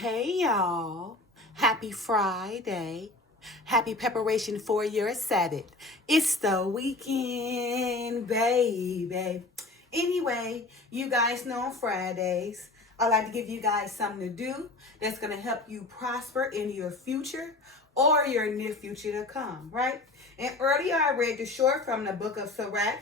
Hey y'all, happy Friday. Happy preparation for your Sabbath. It's the weekend, baby. Anyway, you guys know on Fridays, I like to give you guys something to do that's going to help you prosper in your future or your near future to come, right? And earlier I read the short from the book of Sirach,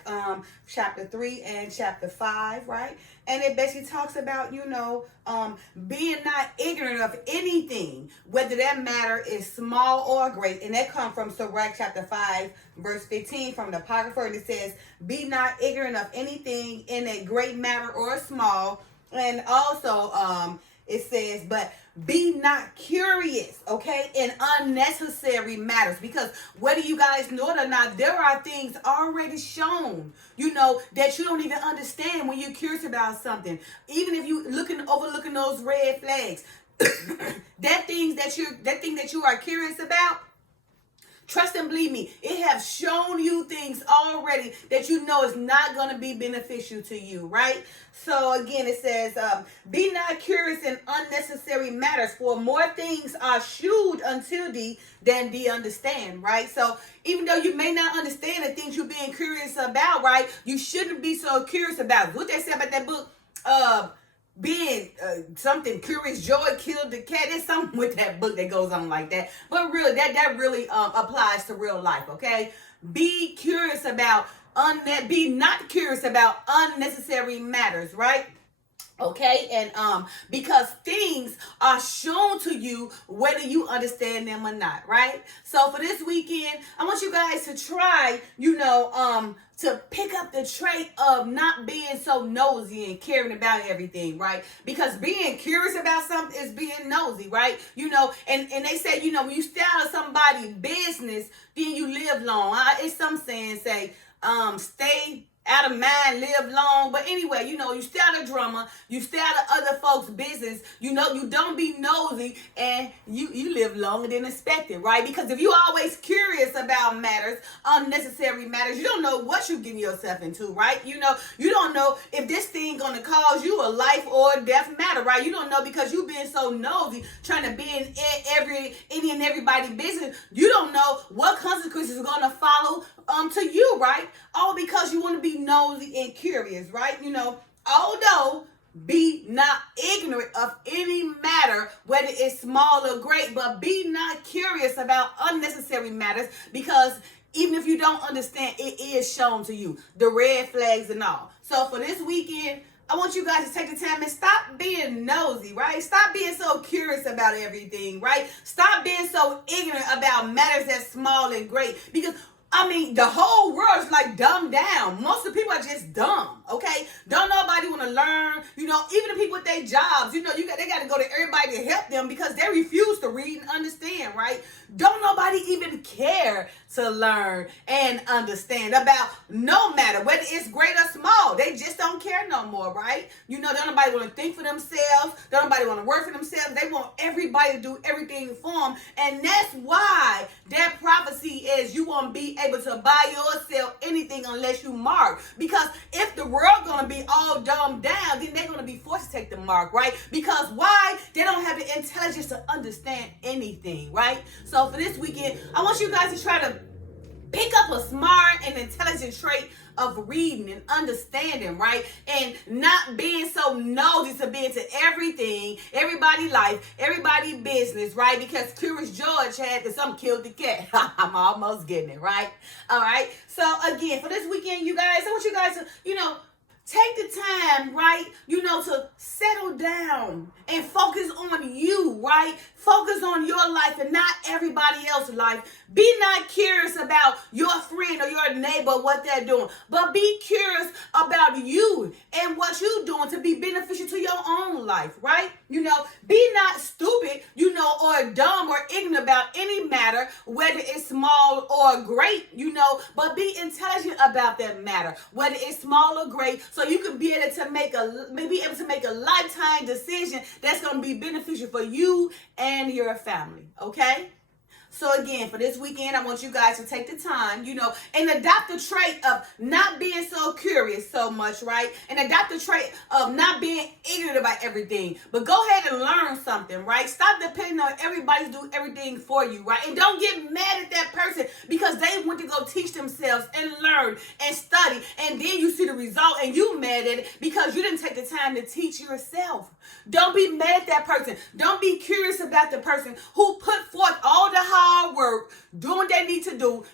chapter 3 and chapter 5, right? And it basically talks about, being not ignorant of anything, whether that matter is small or great. And that comes from Sirach chapter 5, verse 15 from the Apocrypha. And it says, be not ignorant of anything in a great matter or small. And also, it says, but be not curious, okay, in unnecessary matters. Because whether you guys know it or not, there are things already shown, that you don't even understand when you're curious about something. Even if you overlooking those red flags, that thing that you are curious about. Trust and believe me, it has shown you things already that you know is not going to be beneficial to you, right? So again, it says, be not curious in unnecessary matters, for more things are shewed unto thee than thee understand, right? So even though you may not understand the things you're being curious about, right, you shouldn't be so curious about it. What they say about that book, being something curious joy killed the cat. There's something with that book that goes on like that, but really that really applies to real life. Okay, be curious about be not curious about unnecessary matters, right? Okay, and because things are shown to you whether you understand them or not, right? So for this weekend, I want you guys to try, to pick up the trait of not being so nosy and caring about everything, right? Because being curious about something is being nosy, right? And they say, when you stay out of somebody's business, then you live long. It's some saying say, stay out of mind, live long. But anyway, you stay out of drama, you stay out of other folks' business, you don't be nosy, and you live longer than expected, right? Because if you always curious about matters, unnecessary matters, you don't know what you're getting yourself into, right? You don't know if this thing gonna cause you a life or death matter, right? You don't know because you being so nosy, trying to be in any and everybody's business. You don't know what consequences are gonna follow to you, right? All because you want to be nosy and curious, right? Although be not ignorant of any matter, whether it's small or great, but be not curious about unnecessary matters, because even if you don't understand, it is shown to you, the red flags and all. So for this weekend, I want you guys to take the time and stop being nosy, right? Stop being so curious about everything, right? Stop being so ignorant about matters that's small and great, because the whole world is like dumbed down. Most of the people are just dumb, okay? Don't nobody want to learn. Even the people with their jobs, they got to go to everybody to help them because they refuse to read and understand, right? Don't nobody even care to learn and understand about no matter, whether it's great or small. They just don't care no more, right? Don't nobody want to think for themselves. Don't nobody want to work for themselves. They want everybody to do everything for them. And that's why that prophecy is you won't be able to buy yourself anything unless you mark. Because if the world going to be all dumbed down, then they're going to be forced to take the mark, right? Because why? They don't have the intelligence to understand anything, right? So for this weekend, I want you guys to try to pick up a smart and intelligent trait of reading and understanding, right? And not being so nosy to be into everything, everybody's life, everybody's business, right? Because Curious George had to some killed the cat. I'm almost getting it, right? All right. So again, for this weekend, you guys, I want you guys to, take the time, right, to settle down and focus on you, right? Focus on your life and not everybody else's life. Be not curious about your friend or your neighbor, what they're doing, but be curious about you and what you're doing to be beneficial to your own life, right? Be not stupid, or dumb or ignorant about any matter, whether it's small or great, but be intelligent about that matter, whether it's small or great, so you can be able to make a lifetime decision that's going to be beneficial for you and your family, okay? So again, for this weekend, I want you guys to take the time, and adopt the trait of not being so curious so much, right? And adopt the trait of not being ignorant about everything. But go ahead and learn something, right? Stop depending on everybody to do everything for you, right? And don't get mad at that person because they went to go teach themselves and learn and study, and then you see the result and you mad at it because you didn't take the time to teach yourself. Don't be mad at that person. Don't be curious about the person who put forth all the hard work, doing what they need to do,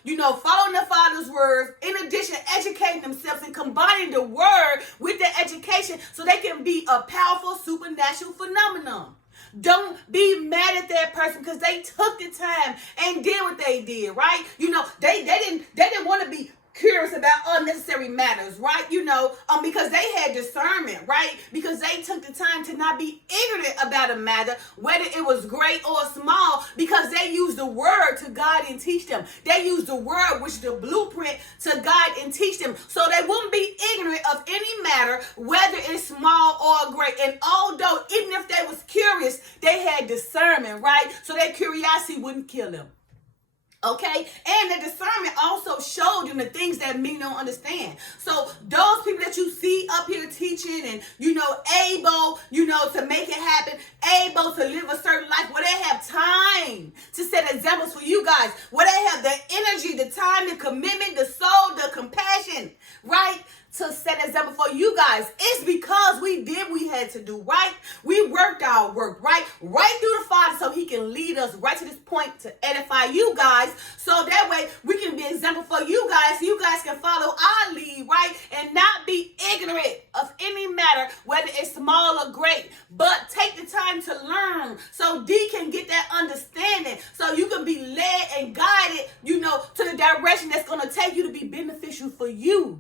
following the Father's words, in addition, educating themselves and combining the word with their education so they can be a powerful supernatural phenomenon. Don't be mad at that person because they took the time and did what they did, right? They didn't want to be curious about unnecessary matters, right? Because they had discernment, right? Because they took the time to not be ignorant about a matter, whether it was great or small, because they used the word to guide and teach them. They used the word, which is the blueprint, to guide and teach them. So they wouldn't be ignorant of any matter, whether it's small or great. And although, even if they was curious, they had discernment, right? So their curiosity wouldn't kill them. Okay, and the discernment also showed them the things that many don't understand. So those people that you see up here teaching and, able, to make it happen, able to live a certain life where they have time to set examples for you guys, where they have the energy, the time, the commitment, the soul, the compassion, right? To set an example for you guys. It's because we did what we had to do, right? We worked our work, right? Right through the Father so he can lead us right to this point to edify you guys. So that way we can be an example for you guys so you guys can follow our lead, right? And not be ignorant of any matter, whether it's small or great. But take the time to learn so D can get that understanding so you can be led and guided, to the direction that's going to take you to be beneficial for you.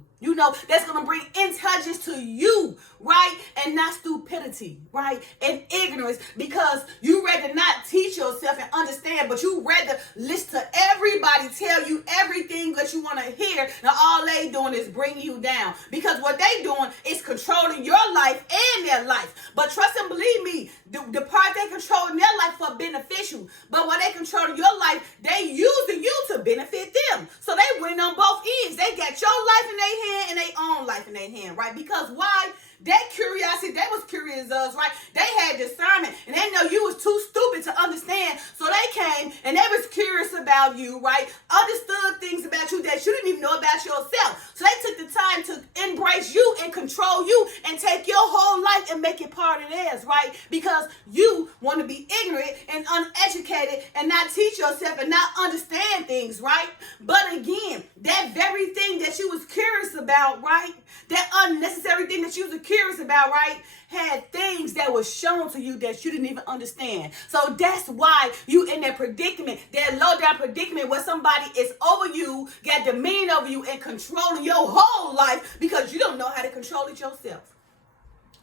That's going to bring intelligence to you, right? And not stupidity, right? And ignorance, because you rather not teach yourself and understand, but you rather listen to everybody tell you everything that you want to hear. Now, all they doing is bringing you down, because what they doing is controlling your life and their life. But trust and believe me, the part they control in their life for beneficial, but what they control in your life, they using you to benefit them. So they win on both ends. They got your life in their hand and their own life in their hand, right? Because why? That curiosity, they was curious as us, right? They had discernment, and they know you was too stupid to understand. So they came, and they was curious about you, right? Understood things about you that you didn't even know about yourself. So they took the time to embrace you and control you and take your whole life and make it part of theirs, right? Because you want to be ignorant and uneducated and not teach yourself and not understand things, right? But again, that very thing that you was curious about, right? That unnecessary thing that you was curious about, right, had things that were shown to you that you didn't even understand. So that's why you in that predicament, that low down predicament where somebody is over you, got dominion over you and controlling your whole life because you don't know how to control it yourself.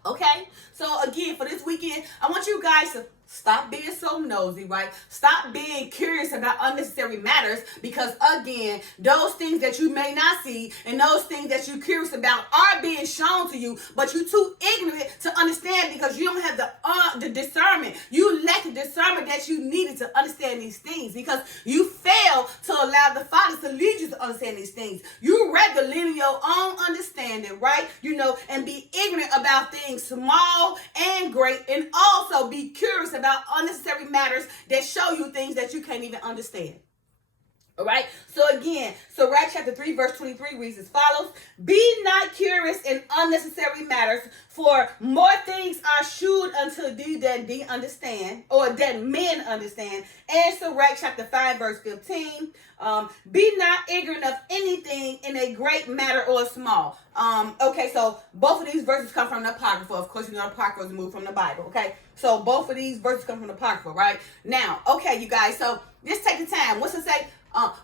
Okay? So again, for this weekend, I want you guys to stop being so nosy, right? Stop being curious about unnecessary matters, because again, those things that you may not see and those things that you're curious about are being shown to you, but you're too ignorant to understand because you don't have the discernment. You lack the discernment that you needed to understand these things because you fail to allow the Father to lead you to understand these things. You rather lean on your own understanding, right? And be ignorant about things small and great, and also be curious about unnecessary matters that show you things that you can't even understand. All right. So again, Sirach chapter 3, verse 23 reads as follows: be not curious in unnecessary matters, for more things are shewed unto thee than thee understand, or that men understand. And Sirach chapter 5, verse 15, be not ignorant of anything in a great matter or small. Okay, so both of these verses come from the Apocrypha. Of course, Apocrypha is moved from the Bible. Okay, so both of these verses come from the Apocrypha, right? Now, okay, you guys, so just take the time. What's it say?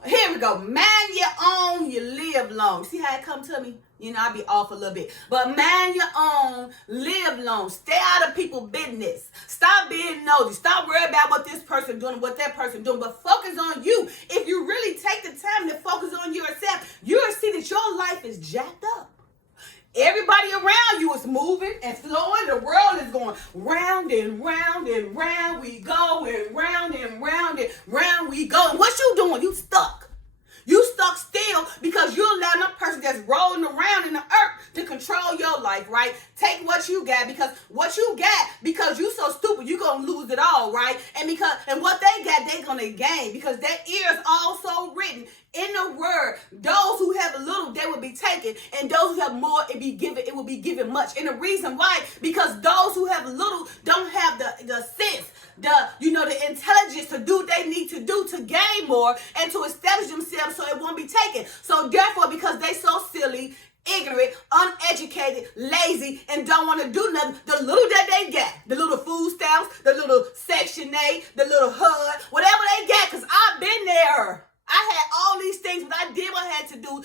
Here we go. Mind your own, you live long. See how it come to me? I be off a little bit. But mind your own, live long. Stay out of people's business. Stop being nosy. Stop worrying about what this person doing, what that person doing. But focus on you. If you really take the time to focus on yourself, you'll see that your life is jacked up. Everybody around you is moving and flowing. The world is going round and round and round. We go and round and round. And Round we go. And what you doing? You stuck. You stuck still because you're allowing a person that's rolling around in the earth to control your life, right? Take what you got because you so stupid, you're going to lose it all, right? And what they got, they're going to gain because that is also written in the word. Those who have a little, they will be taken, and those who have more, it will be given much. And the reason why, because those who have little don't have the sense, the intelligence to do what they need to do to gain more and to establish themselves so it won't be taken. So therefore, because they so silly, ignorant, uneducated, lazy, and don't want to do nothing, the little that they got, the little food stamps, the little Section 8, the little HUD, whatever they got, because I've been there. I had all these things, but I did what I had to do,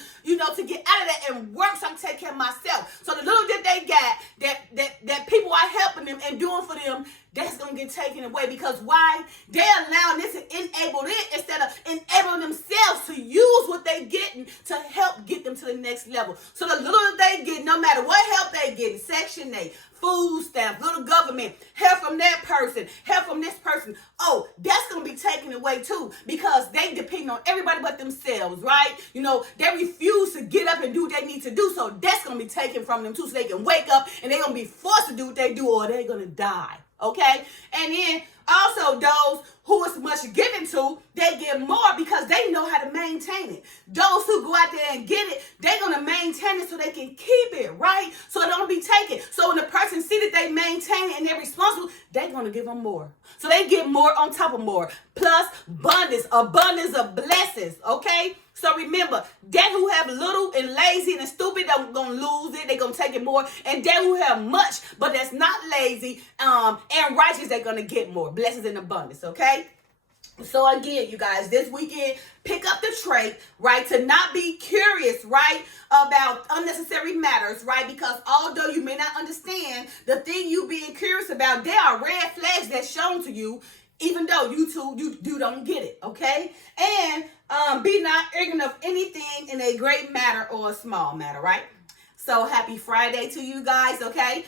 to get out of that and work so I can take care of myself. So the little that they got, that people are helping them and doing for them, that's going to get taken away. Because why? They're allowing this to enable it instead of enabling themselves to use what they're getting to help get them to the next level. So the little that they get, no matter what help they get, Section 8, food stamps, little government, help from that person, help from this person. Oh, that's going to be taken away too because they depend on everybody but themselves, right? They refuse to get up and do what they need to do. So that's going to be taken from them too so they can wake up and they're going to be forced to do what they do or they're going to die. Okay? And then also those who is much given to, they get more because they know how to maintain it. Those who go out there and get it, they're going to maintain it so they can keep it, right? So it don't be taken. So when the person see that they maintain it and they're responsible, they're going to give them more. So they get more on top of more. Plus abundance of blessings, okay? So remember, they who have little and lazy and stupid, they're going to lose it. They're going to take it more. And they who have much, but that's not lazy and righteous, they're going to get more. Blessings in abundance, okay? So again, you guys, this weekend, pick up the trait, right, to not be curious, right, about unnecessary matters, right, because although you may not understand the thing you being curious about, there are red flags that's shown to you, even though you don't get it, okay? And be not ignorant of anything in a great matter or a small matter, right? So happy Friday to you guys, okay?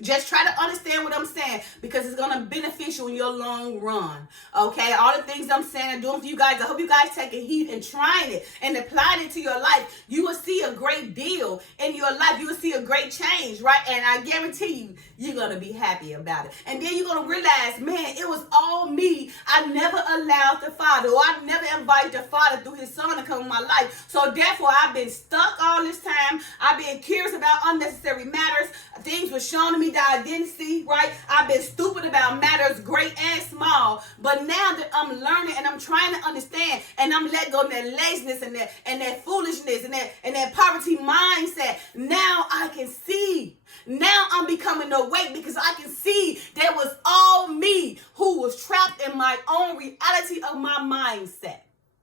Just try to understand what I'm saying because it's going to beneficial in your long run, okay? All the things I'm saying and doing for you guys, I hope you guys take a heed and trying it and applying it to your life. You will see a great deal in your life. You will see a great change, right? And I guarantee you, you're going to be happy about it. And then you're going to realize, man, it was all me. I never allowed the Father, or I never invited the Father through his Son to come in my life. So therefore, I've been stuck all this time. I've been curious about unnecessary matters. Things were shown to me that I didn't see, right? I've been stupid about matters great and small. But now that I'm learning and I'm trying to understand and I'm letting go of that laziness and that foolishness and that poverty mindset, now I can see. Now I'm becoming awake because I can see that was all me who was trapped in my own reality of my mindset.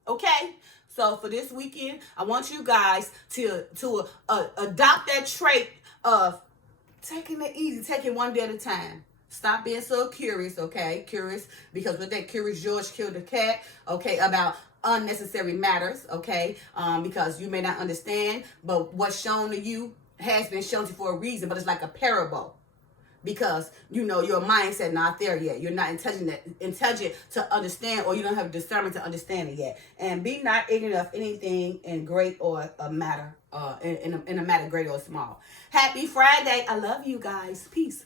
Okay? So for this weekend, I want you guys to adopt that trait of taking it easy, taking one day at a time. Stop being so curious, okay? Curious, because with that Curious George killed a cat, okay, about unnecessary matters, okay? Because you may not understand, but what's shown to you has been shown to you for a reason, but it's like a parable. Because, your mindset not there yet. You're not intelligent to understand, or you don't have discernment to understand it yet. And be not ignorant of anything in great or a matter, in a matter great or small. Happy Friday. I love you guys. Peace.